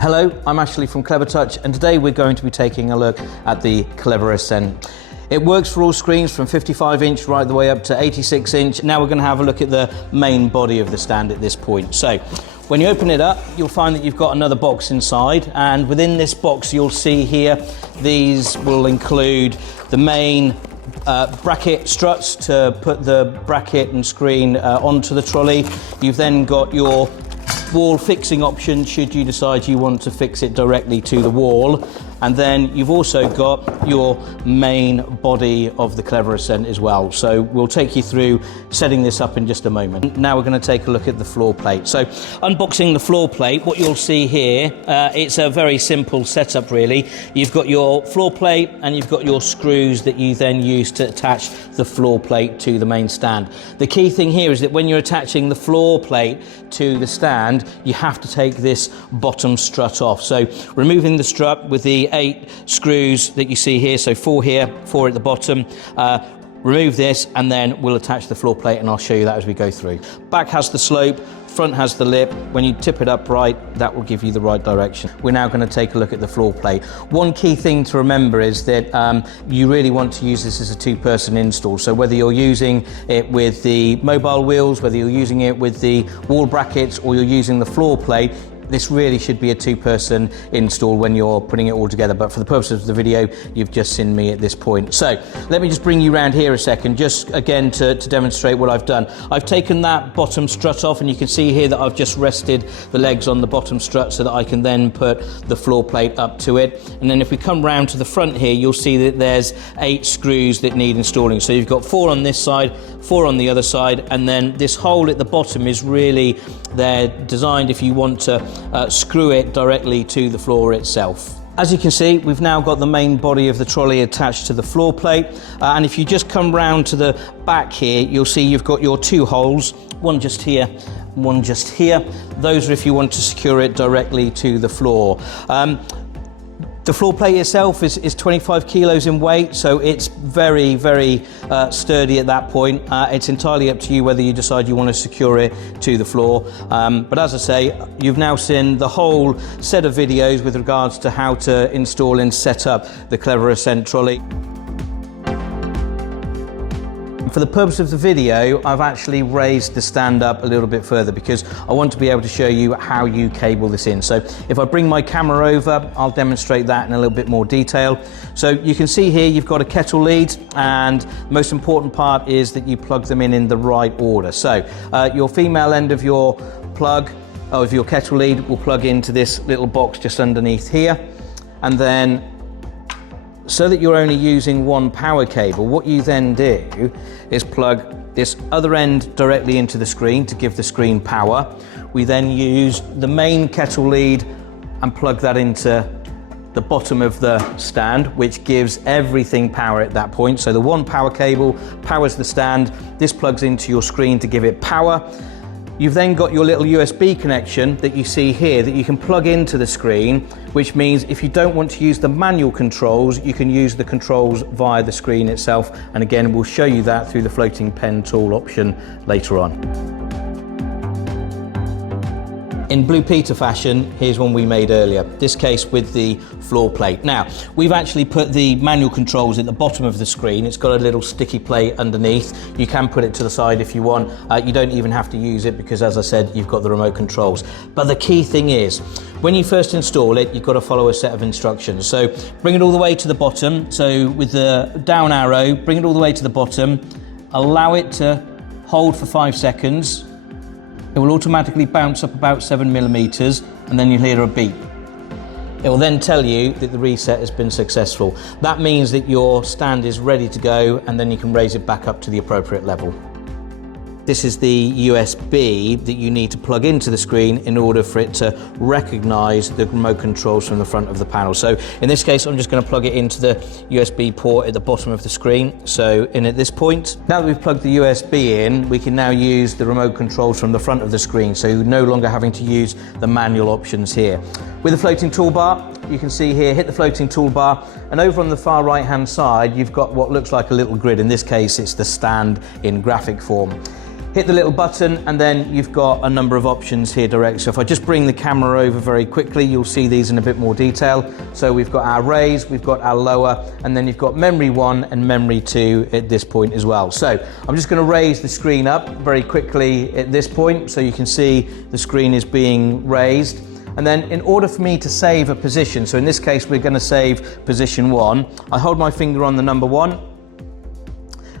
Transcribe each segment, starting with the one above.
Hello, I'm Ashley from Clevertouch, and today we're going to be taking a look at the CleverAscent. It works for all screens from 55 inch right the way up to 86 inch. Now we're going to have a look at the main body of the stand at this point. So when you open it up, you'll find that you've got another box inside, and within this box you'll see here, these will include the main bracket struts to put the bracket and screen onto the trolley. You've then got your wall fixing option should you decide you want to fix it directly to the wall, and then you've also got your main body of the CleverAscent as well. So we'll take you through setting this up in just a moment. Now we're going to take a look at the floor plate. So unboxing the floor plate, what you'll see here, it's a very simple setup really. You've got your floor plate and you've got your screws that you then use to attach the floor plate to the main stand. The key thing here is that when you're attaching the floor plate to the stand, you have to take this bottom strut off. So removing the strut with the 8 screws that you see here, so 4 here, 4 at the bottom, remove this and then we'll attach the floor plate, and I'll show you that as we go through. Back has the slope, front has the lip. When you tip it up right, that will give you the right direction. We're now going to take a look at the floor plate. One key thing to remember is that you really want to use this as a 2-person install. So whether you're using it with the mobile wheels, whether you're using it with the wall brackets, or you're using the floor plate, this really should be a 2-person install when you're putting it all together, but for the purposes of the video, you've just seen me at this point. So let me just bring you around here a second, just again to demonstrate what I've done. I've taken that bottom strut off, and you can see here that I've just rested the legs on the bottom strut so that I can then put the floor plate up to it. And then if we come round to the front here, you'll see that there's 8 screws that need installing. So you've got 4 on this side, 4 on the other side, and then this hole at the bottom is really, they're designed if you want to screw it directly to the floor itself. As you can see, we've now got the main body of the trolley attached to the floor plate, and if you just come round to the back here, you'll see you've got your 2 holes, one just here, one just here. Those are if you want to secure it directly to the floor. The floor plate itself is 25 kilos in weight, so it's very, very sturdy at that point. It's entirely up to you whether you decide you want to secure it to the floor. But as I say, you've now seen the whole set of videos with regards to how to install and set up the CleverAscent trolley. For the purpose of the video, I've actually raised the stand up a little bit further because I want to be able to show you how you cable this in. So if I bring my camera over, I'll demonstrate that in a little bit more detail. So you can see here you've got a kettle lead, and the most important part is that you plug them in the right order. So your female end of your plug, of your kettle lead, will plug into this little box just underneath here, and then so that you're only using one power cable, what you then do is plug this other end directly into the screen to give the screen power. We then use the main kettle lead and plug that into the bottom of the stand, which gives everything power at that point. So the one power cable powers the stand, this plugs into your screen to give it power. You've then got your little USB connection that you see here that you can plug into the screen, which means if you don't want to use the manual controls, you can use the controls via the screen itself. And again, we'll show you that through the floating pen tool option later on. In Blue Peter fashion, here's one we made earlier, this case with the floor plate. Now, we've actually put the manual controls at the bottom of the screen. It's got a little sticky plate underneath. You can put it to the side if you want. You don't even have to use it because, as I said, you've got the remote controls. But the key thing is, when you first install it, you've got to follow a set of instructions. So bring it all the way to the bottom. So with the down arrow, bring it all the way to the bottom, allow it to hold for 5 seconds. It will automatically bounce up about 7 millimeters, and then you'll hear a beep. It will then tell you that the reset has been successful. That means that your stand is ready to go, and then you can raise it back up to the appropriate level. This is the USB that you need to plug into the screen in order for it to recognize the remote controls from the front of the panel. So in this case, I'm just going to plug it into the USB port at the bottom of the screen. So in at this point, now that we've plugged the USB in, we can now use the remote controls from the front of the screen. So you're no longer having to use the manual options here. With the floating toolbar, you can see here, hit the floating toolbar, and over on the far right hand side you've got what looks like a little grid. In this case it's the stand in graphic form. Hit the little button and then you've got a number of options here direct. So if I just bring the camera over very quickly, you'll see these in a bit more detail. So we've got our raise, we've got our lower, and then you've got memory 1 and memory 2 at this point as well. So I'm just going to raise the screen up very quickly at this point so you can see the screen is being raised. And then in order for me to save a position, so in this case we're going to save position 1, I hold my finger on the number 1.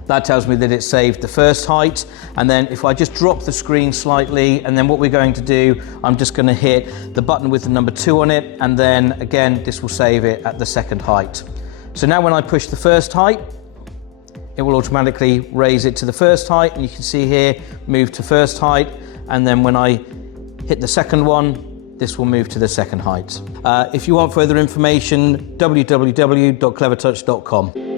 That tells me that it's saved the first height, and then if I just drop the screen slightly, and then what we're going to do, I'm just going to hit the button with the number 2 on it, and then again this will save it at the second height. So now when I push the first height, it will automatically raise it to the first height, and you can see here move to first height, and then when I hit the second one, this will move to the second height. If you want further information, www.clevertouch.com.